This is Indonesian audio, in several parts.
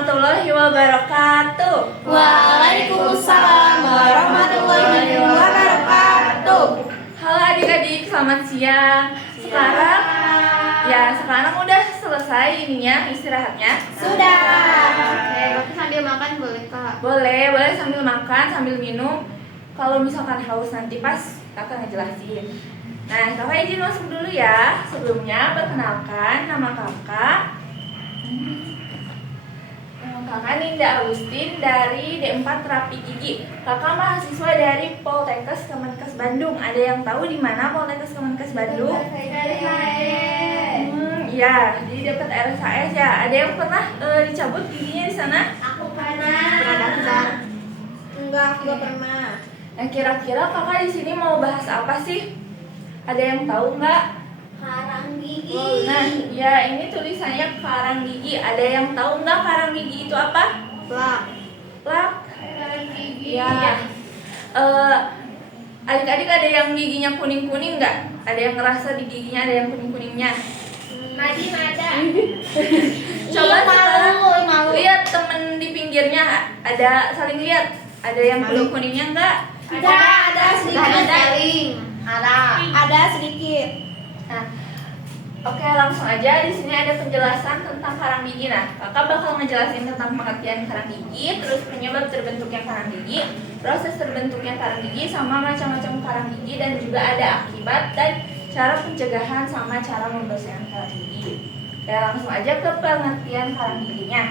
warahmatullahi wabarakatuh. Waalaikumsalam warahmatullahi wabarakatuh. Halo adik-adik, selamat siang. Sekarang udah selesai ininya istirahatnya. Sudah. Oke. Tapi sambil makan boleh kak? Boleh sambil makan, sambil minum. Kalau misalkan haus nanti pas kakak ngejelasin. Nah, kakak izin masuk dulu ya. Sebelumnya perkenalkan nama kakak. Kakak Ninda Agustin dari D4 Terapi Gigi. Kakak mahasiswa dari Poltekkes Kemenkes Bandung. Ada yang tahu di mana Poltekkes Kemenkes Bandung? Ya, di dekat RSAS ya. Ada yang pernah dicabut giginya di sana? Aku pernah. Enggak, aku nggak pernah. Nah, kira-kira kakak di sini mau bahas apa sih? Ada yang tahu nggak? Karang gigi. Nah, ya ini tulisannya karang gigi. Ada yang tahu nggak karang gigi itu apa? Plak. Plak. Karang gigi. Ya. Adik-adik ada yang giginya kuning-kuning nggak? Ada yang ngerasa di giginya ada yang kuning-kuningnya? Madi ada. Coba Iya, sekarang malu. lihat temen di pinggirnya. Ada saling lihat. Ada yang kuning-kuningnya nggak? Ada sedikit. Ada. Ada sedikit. Nah, oke, langsung aja. Di sini ada penjelasan tentang karang gigi. Nah, kakak bakal ngejelasin tentang pengertian karang gigi, terus penyebab terbentuknya karang gigi, proses terbentuknya karang gigi, sama macam-macam karang gigi, dan juga ada akibat dan cara pencegahan sama cara membersihkan karang gigi. Oke, langsung aja ke pengertian karang giginya.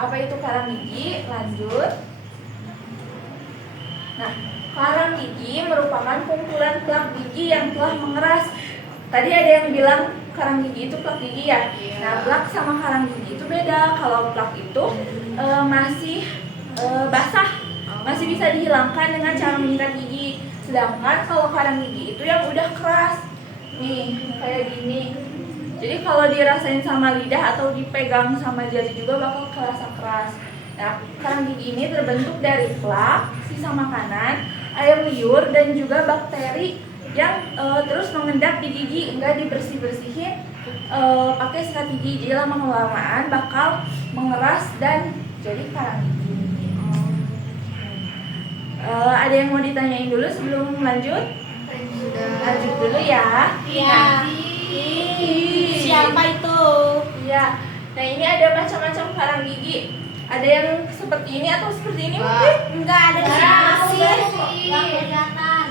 Apa itu karang gigi? Lanjut. Nah, karang gigi merupakan kumpulan plak gigi yang telah mengeras. Tadi ada yang bilang karang gigi itu plak gigi ya. Nah, plak sama karang gigi itu beda. Kalau plak itu masih basah, masih bisa dihilangkan dengan cara menyikat gigi. Sedangkan kalau karang gigi itu yang udah keras, nih kayak gini. Jadi kalau dirasain sama lidah atau dipegang sama jari juga bakal kerasa keras. Nah, karang gigi ini terbentuk dari plak, sisa makanan, air liur, dan juga bakteri yang terus mengendap di gigi. Enggak dibersih-bersihin pakai sikat gigi. Jadi lama-kelamaan bakal mengeras dan jadi karang gigi. Ada yang mau ditanyain dulu sebelum lanjut? Lanjut dulu ya. Iya. Siapa itu? Iya. Nah, ini ada macam-macam karang gigi. Ada yang seperti ini atau seperti ini mungkin? Enggak ada di sini bersih. Enggak kelihatan.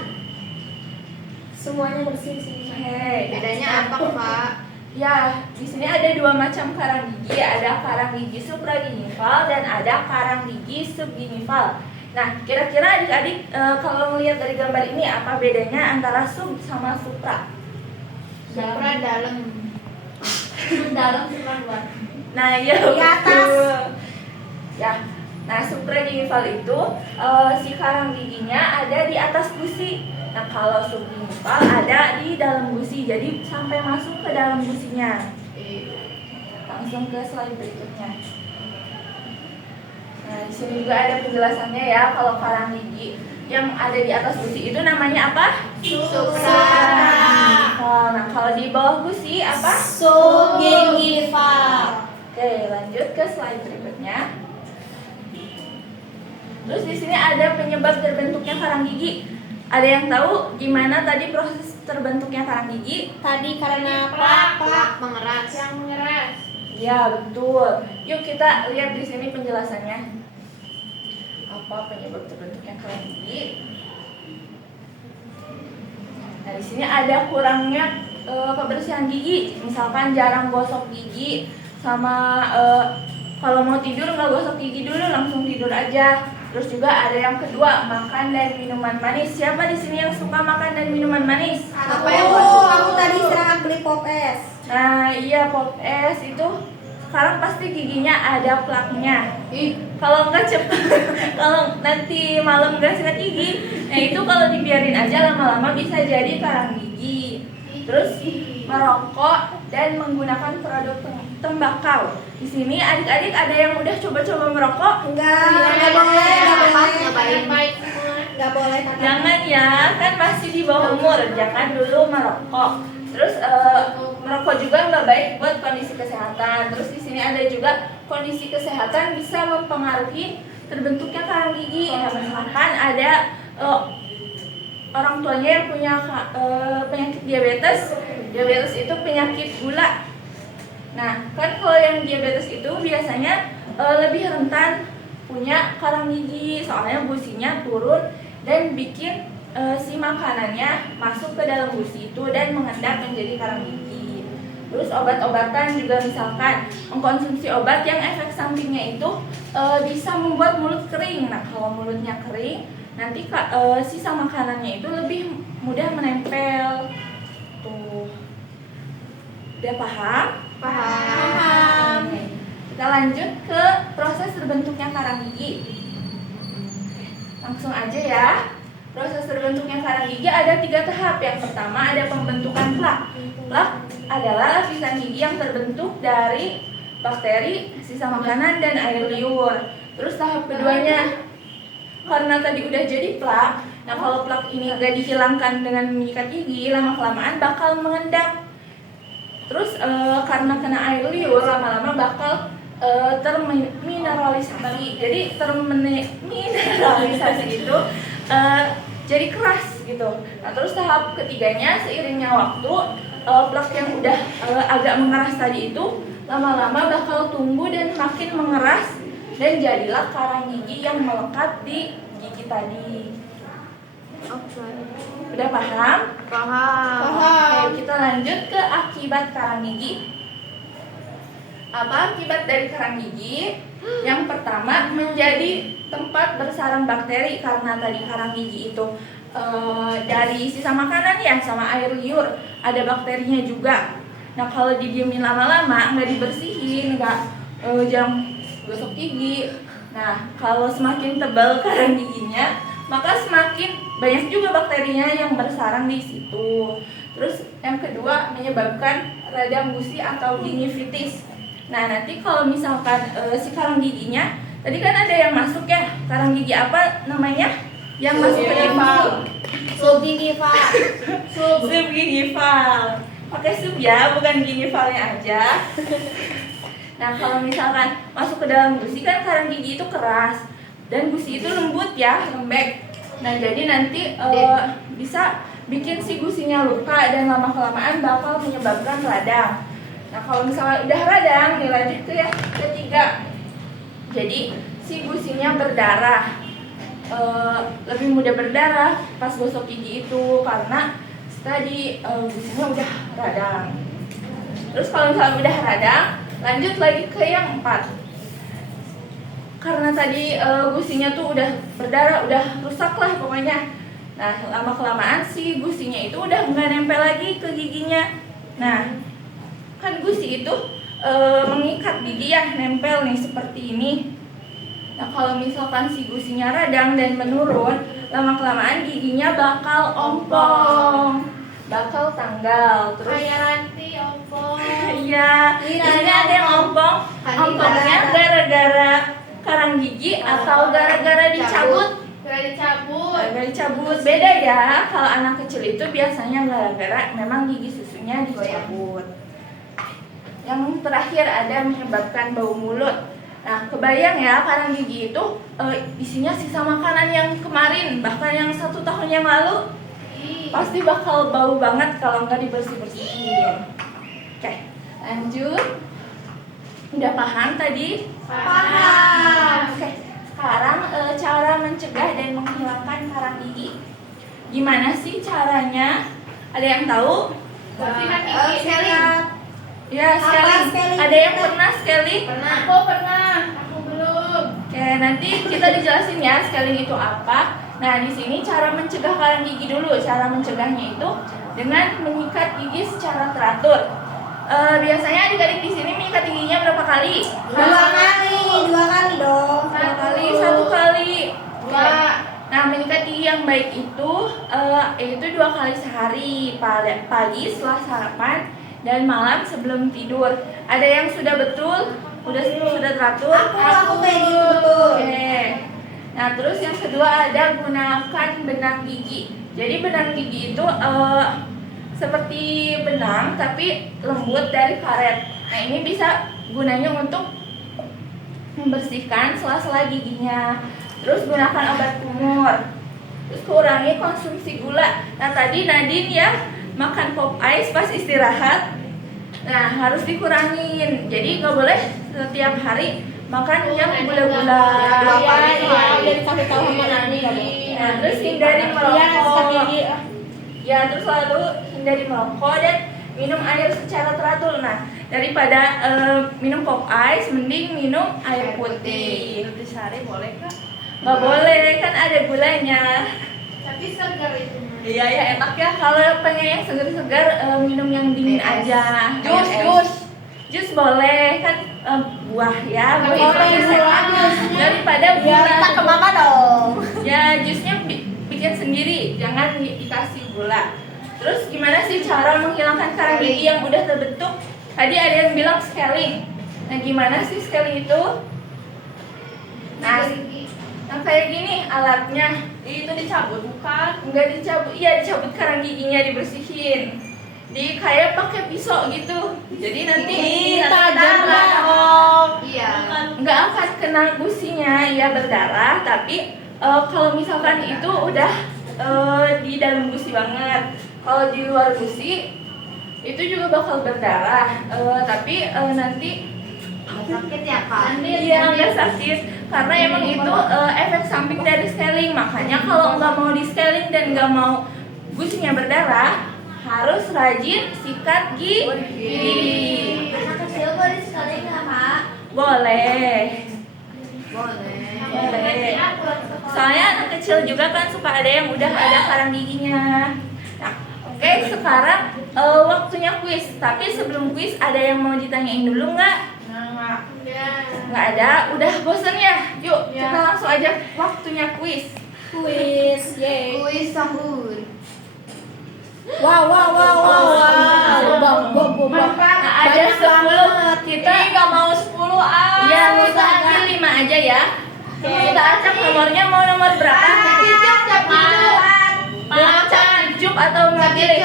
Semuanya bersih di sini. Hei, Bedanya apa kak? Ya, di sini ada dua macam karang gigi. Ada karang gigi supragingival dan ada karang gigi subgingival. Nah, kira-kira adik-adik kalau melihat dari gambar ini apa bedanya antara sub sama supra? Supra dalam. Dalam supra luar. Nah, ya Di atas. betul. Ya. Nah, supragingival itu si karang giginya ada di atas gusi. Nah, kalau subgingival ada di dalam gusi. Jadi sampai masuk ke dalam gusinya. Langsung ke slide berikutnya. Nah, di sini juga ada penjelasannya ya. Kalau karang gigi yang ada di atas gusi itu namanya apa? Supra. Nah, kalau di bawah gusi apa? Subgingival. Oke, lanjut ke slide berikutnya. Terus di sini ada penyebab terbentuknya karang gigi. Ada yang tahu gimana tadi proses terbentuknya karang gigi? Tadi karena plak. Mengeras. Yang mengeras. Ya, betul. Yuk kita lihat di sini penjelasannya. Apa penyebab terbentuknya karang gigi? Nah, di sini ada kurangnya kebersihan gigi. Misalkan jarang gosok gigi, sama kalau mau tidur nggak gosok gigi dulu, langsung tidur aja. Terus juga ada yang kedua, makan dan minuman manis. Siapa di sini yang suka makan dan minuman manis? Aku tadi istirahat beli pop es. Nah, iya, pop es itu sekarang pasti giginya ada plaknya. Kalau nggak cepet, kalau nanti malam nggak sikat gigi, nah itu kalau dibiarin aja lama-lama bisa jadi karang gigi. Terus merokok dan menggunakan produk tembakau. Di sini adik-adik ada yang udah coba-coba merokok? Enggak boleh. Nggak boleh. Jangan ya, kan masih di bawah umur, jangan dulu merokok. Terus merokok juga nggak baik buat kondisi kesehatan. Terus di sini ada juga kondisi kesehatan bisa mempengaruhi terbentuknya karang gigi. Nah, misalkan ada orang tuanya yang punya penyakit diabetes. Diabetes itu penyakit gula. Nah, kan kalau yang diabetes itu biasanya lebih rentan punya karang gigi, soalnya gusinya turun dan bikin si makanannya masuk ke dalam gusi itu dan mengendap menjadi karang gigi. Terus obat-obatan juga, misalkan mengkonsumsi obat yang efek sampingnya itu bisa membuat mulut kering. Nah, kalau mulutnya kering, nanti sisa makanannya itu lebih mudah menempel. Tuh. Udah paham? Paham. Oke. Kita lanjut ke proses terbentuknya karang gigi. Langsung aja ya. Proses terbentuknya karang gigi ada 3 tahap. Yang pertama ada pembentukan plak. Plak adalah lapisan gigi yang terbentuk dari bakteri, sisa makanan, dan air liur. Terus tahap keduanya, karena tadi udah jadi plak, nah kalau plak ini gak dihilangkan dengan menyikat gigi, lama-kelamaan bakal mengendap. Terus karena kena air liur, lama-lama bakal termineralisasi. Jadi termineralisasi itu jadi keras gitu. Nah, terus tahap ketiganya, seiringnya waktu plak yang udah agak mengeras tadi itu lama-lama bakal tumbuh dan makin mengeras dan jadilah karang gigi yang melekat di gigi tadi. Oke. Udah paham? Paham. Oke, kita lanjut ke akibat karang gigi. Apa akibat dari karang gigi? Yang pertama, menjadi tempat bersarang bakteri, karena tadi karang gigi itu dari sisa makanan ya, sama air liur, ada bakterinya juga. Nah, kalau didiemin lama-lama, nggak dibersihin, jangan gosok gigi. Nah, kalau semakin tebal karang giginya, maka semakin banyak juga bakterinya yang bersarang di situ. Terus yang kedua, menyebabkan radang gusi atau gingivitis. Nah, nanti kalau misalkan si karang giginya, tadi kan ada yang masuk ya, karang gigi apa namanya? Yang masuk ke dalam Subgingival. subgingival. Pakai sub ya, bukan gingivalnya aja. Nah, kalau misalkan masuk ke dalam gusi, kan karang gigi itu keras dan gusi itu lembut ya, lembek. Nah, jadi nanti bisa bikin si gusinya luka dan lama-kelamaan bakal menyebabkan radang. Nah, kalau misalnya udah radang, dilanjut ke yang ketiga. Jadi si gusinya berdarah, lebih mudah berdarah pas gosok gigi itu karena tadi gusinya udah radang. Terus kalau misalnya udah radang, lanjut lagi ke yang 4. Karena tadi gusinya tuh udah berdarah, udah rusak lah pokoknya. Nah, lama-kelamaan si gusinya itu udah nggak nempel lagi ke giginya. Nah, kan gusi itu mengikat gigi ya, nempel nih seperti ini. Nah, kalau misalkan si gusinya radang dan menurun, lama-kelamaan giginya bakal ompong, bakal tanggal. Terus Kayak ranti, ompong. iya, di sini ada yang ompong. Ompongnya gara-gara karang gigi atau gara-gara dicabut? Gara-gara dicabut. Beda ya, kalau anak kecil itu biasanya gara-gara memang gigi susunya dicabut. Yang terakhir ada menyebabkan bau mulut. Nah, kebayang ya, karang gigi itu isinya sisa makanan yang kemarin, bahkan yang 1 tahun yang lalu, pasti bakal bau banget kalau nggak dibersih-bersihin. Oke, lanjut. Udah paham tadi? Paham. Oke, sekarang cara mencegah dan menghilangkan karang gigi. Gimana sih caranya? Ada yang tahu? Bersihkan gigi. Ya, Apa, sekali. Scaling? Ada yang pernah sekali? Aku pernah. Aku belum. Oke, nanti kita dijelasin ya scaling itu apa. Nah, di sini cara mencegah karang gigi dulu. Cara mencegahnya itu dengan menyikat gigi secara teratur. Biasanya adik-adik di sini menyikat giginya berapa kali? 2 kali dong. 2 kali, 1 kali. Dua. Nah, menyikat gigi yang baik itu yaitu 2 kali sehari, pagi setelah sarapan dan malam sebelum tidur. Ada yang sudah betul? Sudah teratur? Aku kayak gitu betul. Oke. Nah, terus yang kedua ada gunakan benang gigi. Jadi benang gigi itu seperti benang tapi lembut dari karet. Nah, ini bisa gunanya untuk membersihkan sela-sela giginya. Terus gunakan obat kumur. Terus kurangi konsumsi gula. Nah, tadi Nadine ya makan pop ice pas istirahat. Nah, harus dikurangin. Jadi nggak boleh setiap hari makan yang gula-gula. Jadi kasih tahu sama Nani. Nah, terus hindari merokok. Ya, terus selalu hindari merokok dan minum air secara teratur. Nah, daripada minum pop ice, mending minum air putih. Nutrisari boleh kak? Nggak boleh, kan ada gulanya. Tapi segar itu. Iya ya, enak ya. Kalau pengen yang segar-segar, minum yang dingin aja. Jus boleh kan, buah ya. Buah itu Boleh, sehat daripada gula. Kita ke mama dong. Ya, jusnya bikin sendiri, jangan dikasih gula. Terus gimana sih cara menghilangkan karang gigi yang udah terbentuk? Tadi ada yang bilang scaling. Nah, gimana sih scaling itu? Nah, kayak gini alatnya. Itu dicabut bukan? Enggak dicabut, iya dicabut karang giginya, dibersihin. Kayak pakai pisau gitu. Jadi nanti tajam lah. Iya. nggak akan kena gusinya, ya berdarah. Tapi kalau misalkan itu udah di dalam gusi banget, kalau di luar gusi itu juga bakal berdarah. Tapi nanti Sakit ya kak? iya nggak sakit karena emang itu efek samping dari scaling. Makanya kalau nggak mau di scaling dan nggak mau gusinya berdarah, harus rajin sikat gigi. Anak kecil boleh sekali nggak kak? Boleh. Boleh. Soalnya anak kecil juga kan suka ada yang udah ada karang giginya. Nah, oke, sekarang waktunya kuis. Tapi sebelum kuis ada yang mau ditanyain dulu nggak? Nggak ada. Udah bosen ya? Yuk Ya. kita langsung aja waktunya kuis. Kuis, yeay. Kuis sahur. Wow. Nah, ada 10. Kita nggak mau 10 ah. ya kita ambil 5 aja ya. Kita acak nomornya, mau nomor berapa? Cup atau nggak pilih?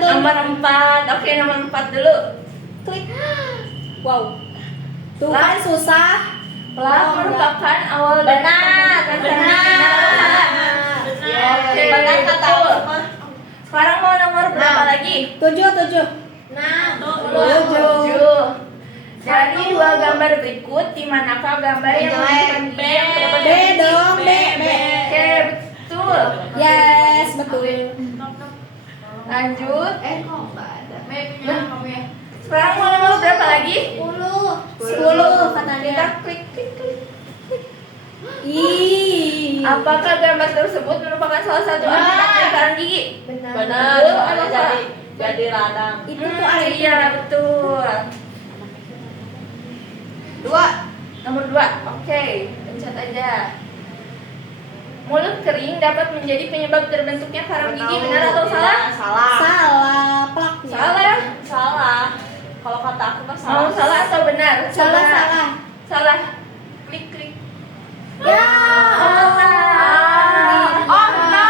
Nomor 4. Oke, nomor 4 dulu. Klik. Wow. Tuh kan susah. Pelak merupakan awal dari pembentukan karang gigi. Oke, betul. Sekarang mau nomor berapa lagi? 7. 7. Dari dua gambar berikut, di manakah gambar yang menunjukkan gigi yang terdapat B dong, B. Oke, betul. Yes, betul. Lanjut. Kok nggak ada? Punya kamu ya? Sekarang mau nomor berapa lagi? 10 kata dia. Kita klik. Ih. Apakah gambar tersebut merupakan salah satu akibat dari karang gigi? Benar. Betul atau salah? Jadi radang. Itu tuh ada Iya, betul. 2. Nomor 2. Oke, pencet aja. Mulut kering dapat menjadi penyebab terbentuknya karang gigi, benar atau salah? Salah plaknya. Salah. Kalau kata aku kan Mau salah atau benar? Salah. Salah. Klik. Ya. Oh no.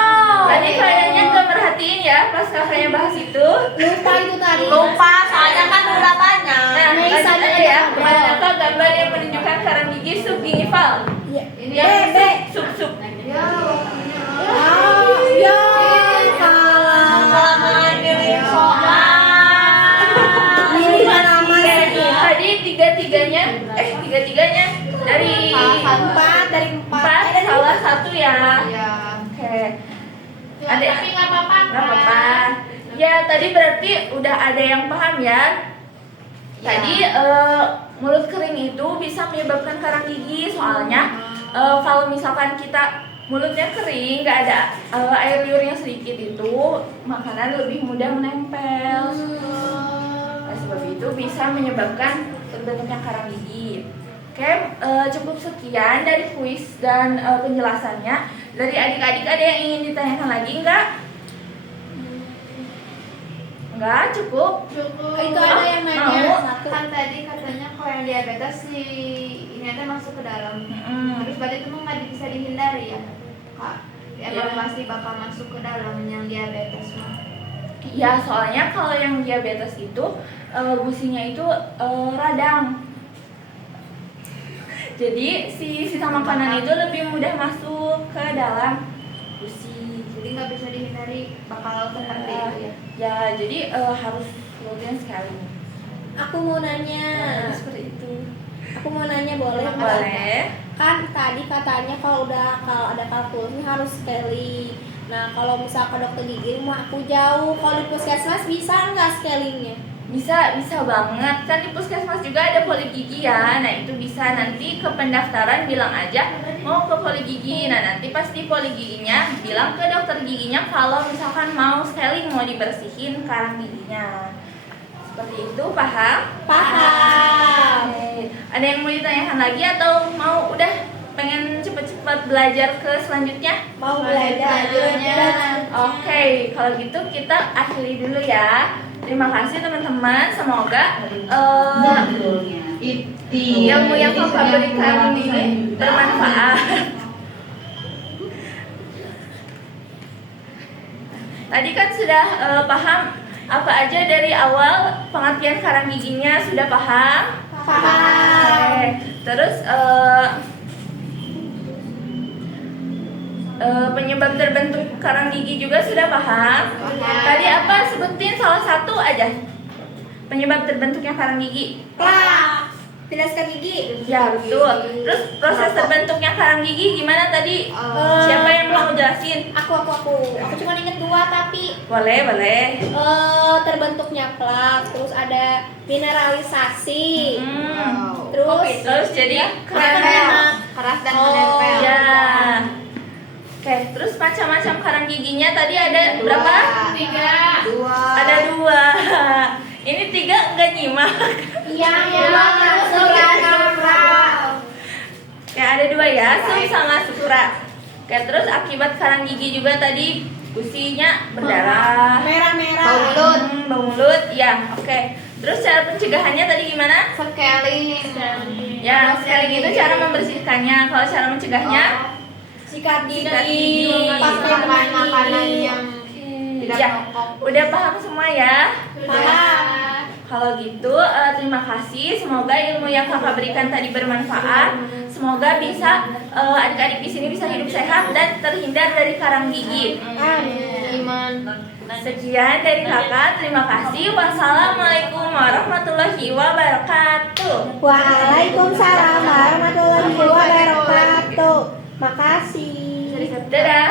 Tadi kayaknya nggak merhatiin ya pas kakaknya bahas itu. Lupa itu tadi. soalnya kan udah banyak. Nah, Nah, lanjut sana aja ya. ada. Manakah gambar yang menunjukkan karang gigi subgingival? Ya. Yang B. sub. Ya, Ya, salah. ngambilin soal. Ini nama Oke, tadi tiga-tiganya dari empat dari 4 salah 1 ya. Ya. Oke. Tapi nggak apa-apa. Nggak apa-apa. Ya, tadi berarti udah ada yang paham ya. Tadi mulut kering itu bisa menyebabkan karang gigi. Soalnya kalau misalkan kita mulutnya kering, nggak ada air liurnya sedikit, itu makanan lebih mudah menempel. Nah, sebab itu bisa menyebabkan terbentuknya karang gigi. Oke, cukup sekian dari kuis dan penjelasannya. Dari adik-adik ada yang ingin ditanyakan lagi nggak? Nggak, cukup. Itu ada yang nanya Mau? satu. Kan tadi katanya kalau yang diabetes si ini ada masuk ke dalam. Terus berarti itu mah nggak bisa dihindari ya, Kak? Emang Iya. pasti bakal masuk ke dalam yang diabetes mah. Ya, soalnya kalau yang diabetes itu gusinya itu radang. Jadi si sisa makanan itu lebih mudah masuk ke dalam gusi. Jadi nggak bisa dihindari bakal seperti itu ya. Ya, jadi harus rutin sekali. Aku mau nanya. Seperti itu. Aku mau nanya boleh? nggak? Boleh. Kan tadi katanya kalau ada kalkulus harus scaling. Nah, kalau misal ke dokter gigi rumah aku jauh, kalau di puskesmas bisa nggak scalingnya? Bisa banget. Kan di puskesmas juga ada poligigi ya. Nah, itu bisa nanti ke pendaftaran bilang aja mau ke poligigi. Nah, nanti pas di poligiginya bilang ke dokter giginya kalau misalkan mau scaling, mau dibersihin karang giginya. Seperti itu, paham? Paham. Oke. Ada yang mau ditanyakan lagi atau mau udah pengen cepet-cepet belajar ke selanjutnya? Mau belajar. Oke, kalau gitu kita akhiri dulu ya. Terima kasih teman-teman. Semoga ilmu yang Kakak berikan ini bermanfaat. Tadi kan sudah paham apa aja dari awal pengertian karang giginya, sudah paham? Paham. Oke. Terus penyebab terbentuk karang gigi juga sudah paham? Paham. Tadi apa? Sebutin salah satu aja penyebab terbentuknya karang gigi. Plak. Jelaskan gigi. Ya, betul. Terus proses terbentuknya karang gigi gimana tadi? Siapa yang mau jelasin? Aku cuma inget 2 tapi Boleh. terbentuknya plak, terus ada mineralisasi, Terus Terus jadi keras. keras dan Oh, menempel. Ya. Oke, terus macam-macam karang giginya tadi ada berapa? 2. Ada 2. Ini 3 enggak nyimak. Iya, Ya, ada 2 ya, sum sama supra. Oke, terus akibat karang gigi juga tadi gusinya berdarah, merah-merah. Bau mulut. bau mulut, ya. Oke. Terus cara pencegahannya tadi gimana? Scaling. Ya, sekali gitu cara membersihkannya. Kalau cara mencegahnya, Sikat Sikat gigi, gigi. pakai Makanan yang tidak ya, merokok. udah paham semua ya? Paham. Kalau gitu, terima kasih. Semoga ilmu yang kakak berikan tadi bermanfaat. Semoga bisa adik-adik di sini bisa hidup sehat dan terhindar dari karang gigi. Amin. Sekian dari kakak. Terima kasih. Wassalamualaikum warahmatullahi wabarakatuh. Waalaikumsalam warahmatullahi wabarakatuh. Makasih. Dadah.